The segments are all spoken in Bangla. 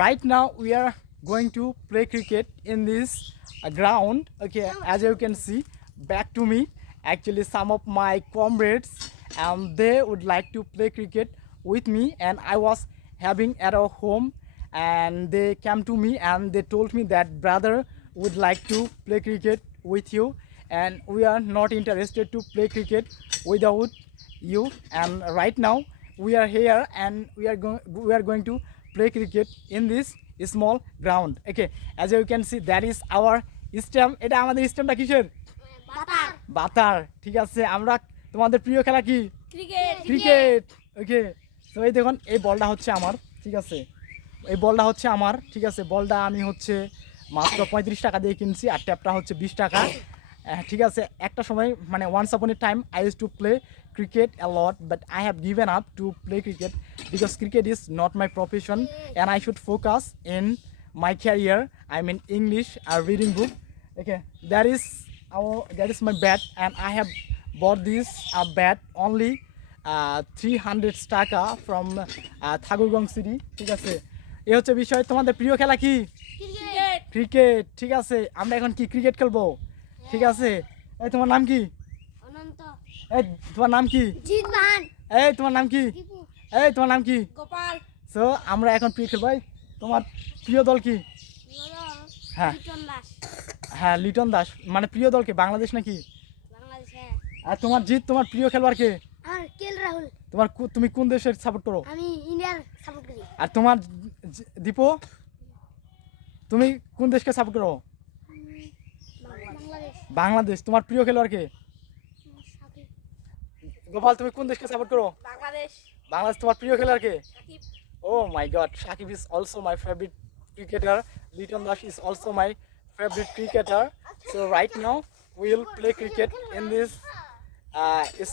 Right now we are going to play cricket in this ground. Okay, as you can see back to me, actually some of my comrades they would like to play cricket with me, and I was having at our home, and they came to me and they told me that brother would like to play cricket with you, and we are not interested to play cricket without you. And right now we are here and we are going to play cricket in this small ground. Okay, as you can see that is our stamp. এটা আমাদের স্ট্যাম্পটা কিসের? বাতার বাতার। ঠিক আছে, আমরা তোমাদের প্রিয় খেলা কি? Cricket cricket. ওকে, তো এই দেখুন এই বলটা হচ্ছে আমার। ঠিক আছে, এই বলটা হচ্ছে আমার। ঠিক আছে, বলটা আমি হচ্ছে মাত্র 35 টাকা দিয়ে কিনছি, আর ট্যাপটা হচ্ছে 20 টাকা। ঠিক আছে, একটা সময় মানে once upon a time I use to play cricket a lot, but I have given up to play cricket because cricket is not my profession and I should focus in my career. I mean English or reading book. Okay, that is my bat, and I have bought this bat only 300 টাকা from ঠাকুরগাঁও সিটি। ঠিক আছে, এই হচ্ছে বিষয়। তোমাদের প্রিয় খেলা কি? Cricket cricket. ঠিক আছে, আমরা এখন কি ক্রিকেট খেলবো? ঠিক আছে, এই তোমার নাম কি? অনন্ত এই তোমার নাম কি? জিতমান এই তোমার নাম কি? দীপু এই তোমার নাম কি? গোপাল সো আমরা এখন ক্রিকেট খেলবো। তোমার প্রিয় দল কি? হ্যাঁ লিটন দাস হ্যাঁ, লিটন দাস। মানে প্রিয় দল কি, বাংলাদেশ নাকি? বাংলাদেশে আর তোমার জিত, তোমার প্রিয় খেলোয়াড় কে? আর কেল রাহুল তুমি কোন দেশের সাপোর্ট করো? আমি ইন্ডিয়ার সাপোর্ট করি আর তোমার দীপু, তুমি কোন দেশকে সাপোর্ট করো? বাংলাদেশ বাংলাদেশ। তোমার প্রিয় খেলোয়াড় কে? সাকিব গোপাল, তুমি কোন দেশকে সাপোর্ট করো? বাংলাদেশ বাংলাদেশ। তোমার প্রিয় খেলোয়াড় কে? Shakib Oh my God, Shakib is also my favorite cricketer. Liton Dash is also my favorite cricketer. So right now we will play cricket in this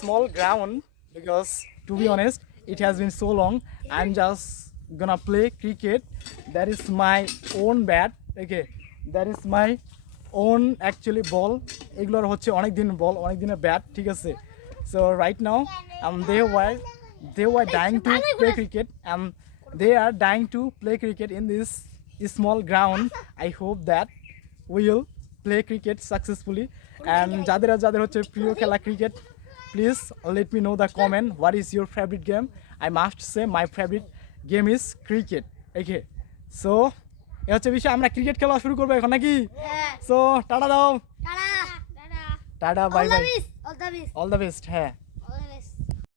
small ground because, to be honest, it has been so long. I'm just gonna play cricket. That is my own bat. Okay, that is my own actually ball. এগুলোর হচ্ছে অনেক দিন বল, অনেক দিনের ব্যাট। ঠিক আছে, so right now they were dying to play cricket, and they are dying to play cricket in this small ground. I hope that we will play cricket successfully. And যাদের হচ্ছে প্রিয় খেলা cricket, please let me know the comment what is your favorite game. I must say my favorite game is cricket. Okay, so এই হচ্ছে বিষয়। আমরা ক্রিকেট খেলা শুরু করবো এখন নাকি? সো টাটা দাও। Tata tata tata, bye bye, all the best all the best. হ্যাঁ।